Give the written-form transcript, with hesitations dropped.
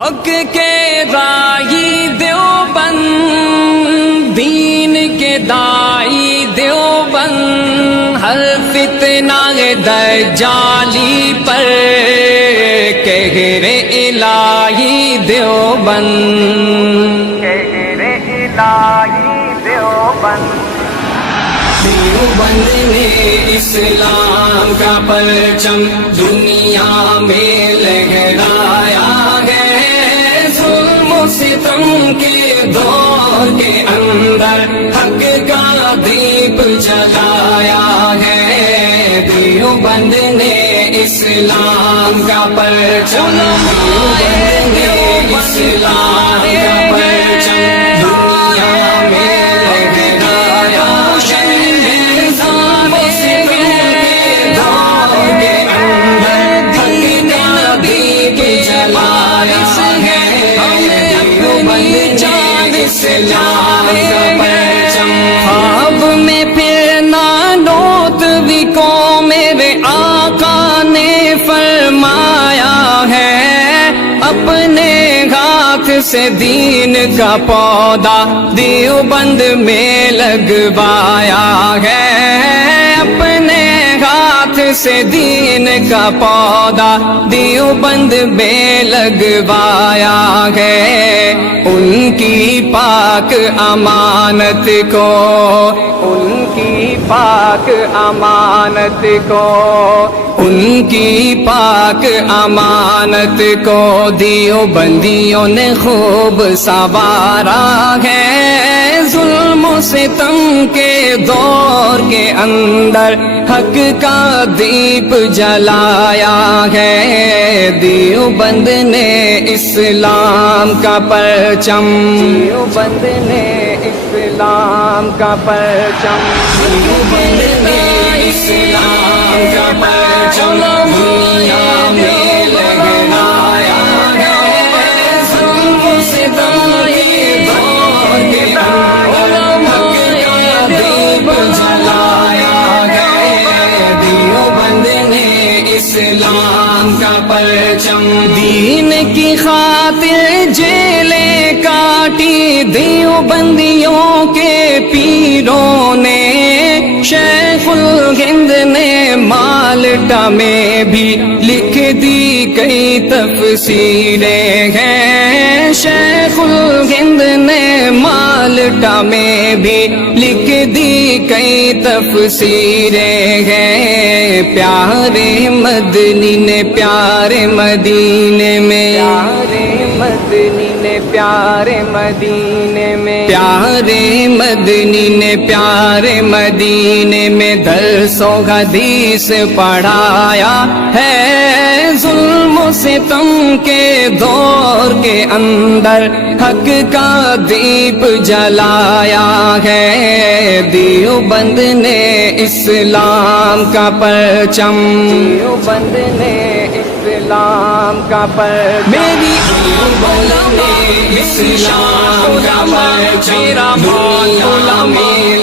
حق کے راہی دیوبند، دین کے دائی دیوبند، ہر فتنہ دجالی پر کہرے الہی دیوبند، کہرے الہی دیوبند۔ دیوبند نے اسلام کا پرچم دنیا میں لہرایا ہے، ظلم و ستم کے دور کے اندر حق کا دیپ جلایا ہے۔ دیوبند نے اسلام کا پرچم، دیوبند نے اسلام کا پرچم دنیا میں لہرایا ہے، ظلم و ستم کے دور کے اندر حق کا دیپ جلایا ہے۔ دیوبند جان اسلام کا پرچم، خواب میں پھر نانوت بھی کو میرے آقا نے فرمایا ہے، اپنے ہاتھ سے دین کا پودا دیوبند میں لگوایا ہے، اپنے ہاتھ سے دین کا پودا دیوبند میں لگوایا ہے۔ ان کی پاک امانت کو، ان کی پاک امانت کو، ان کی پاک امانت کو دیوبندیوں نے خوب سنوارا ہے، ظلم و ستم کے دور کے اندر حق کا دیپ جلایا ہے۔ دیوبند نے اسلام کا پرچم، دیوبند نے اسلام کا پرچم، دیوبند نے اسلام کا پرچم دنیا میں لہرایا ہے، ظلم و ستم کے دور کے اندر حق کا دیپ جلایا ہے۔ دیوبند نے اسلام کا پرچم، دین کی خاطر جیلیں کاٹی دیوبندیوں کے پیروں نے، شیخ الہند نے مالٹا میں بھی لکھ دی کئی تفسیریں ہیں، شیخ الہند نے مالٹا میں بھی لکھ دی کئی تفسیریں ہیں۔ پیارے مدنی نے پیارے مدینے میں، پیارے مدنی نے پیارے مدینے میں، پیارے مدنی نے پیارے مدینے میں درس و حدیث پڑھایا ہے، ظلم و ستم کے دور کے اندر حق کا دیپ جلایا ہے۔ دیوبند نے اسلام کا پرچم، دیوبند نے اسلام کا پرچم، میری دیوبند نے اسلام کا پرچم دنیا میں